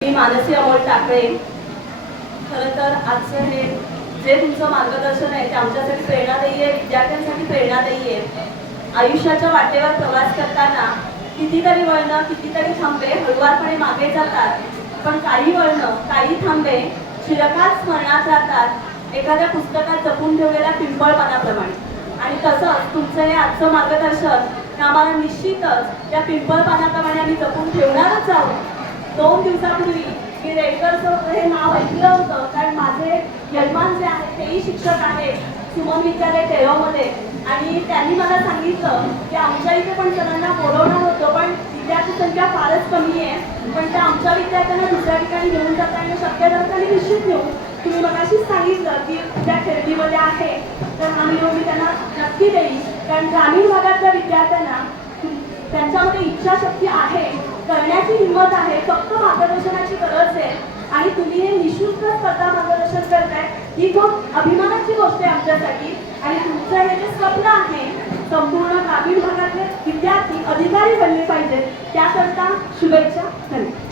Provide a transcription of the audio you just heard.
मी मानसी अमोल टाकळे खरं तर आजचं हे जे तुमचं मार्गदर्शन आहे ते आमच्यासाठी प्रेरणादायी आहे विद्यार्थ्यांसाठी प्रेरणादायी आहे आयुष्याच्या वाटेवर प्रवास करताना कितीतरी वळणं कितीतरी थांबे हळुवारपणे मागे जातात. पण काही वळणं काही थांबे चिरकाल स्मरणात राहतात. एखाद्या पुस्तकात जपून ठेवलेल्या पिंपळपणाप्रमाणे आणि तसंच तुमचं हे आजचं मार्गदर्शन आम्हाला निश्चितच त्या पिंपळपणाप्रमाणे आम्ही जपून ठेवणारच आहोत. दोन दिवसापूर्वी मी रेडकरचं हे नाव ऐकलं होतं. कारण माझे यजमान जे आहेत तेही शिक्षक आहेत सुमन विद्यालय टेरोमध्ये आणि त्यांनी मला सांगितलं की आमच्या इथे पण सरांना बोलवणार होतं पण विद्यार्थी संख्या फारच कमी आहे. पण त्या आमच्या विद्यार्थ्यांना दुसऱ्या ठिकाणी घेऊन जाता येणं शक्य झालं आणि निश्चित घेऊ. तुम्ही मगाशीच सांगितलं की त्या खेळणीमध्ये आहे तर हा निरोप मी त्यांना नक्की देईन कारण ग्रामीण भागातल्या विद्यार्थ्यांना त्यांच्यामध्ये इच्छाशक्ती आहे करण्याची हिंमत आहे फक्त मार्गदर्शनाची गरज आहे. आणि तुम्ही हे निशुल्क स्पर्धा मार्गदर्शन करताय ही खूप अभिमानाची गोष्ट आहे आमच्यासाठी. आणि तुमचं हे जे स्वप्न आहे संपूर्ण ग्रामीण भागातले विद्यार्थी अधिकारी बनले पाहिजेत. त्याकरता शुभेच्छा धन्यवाद.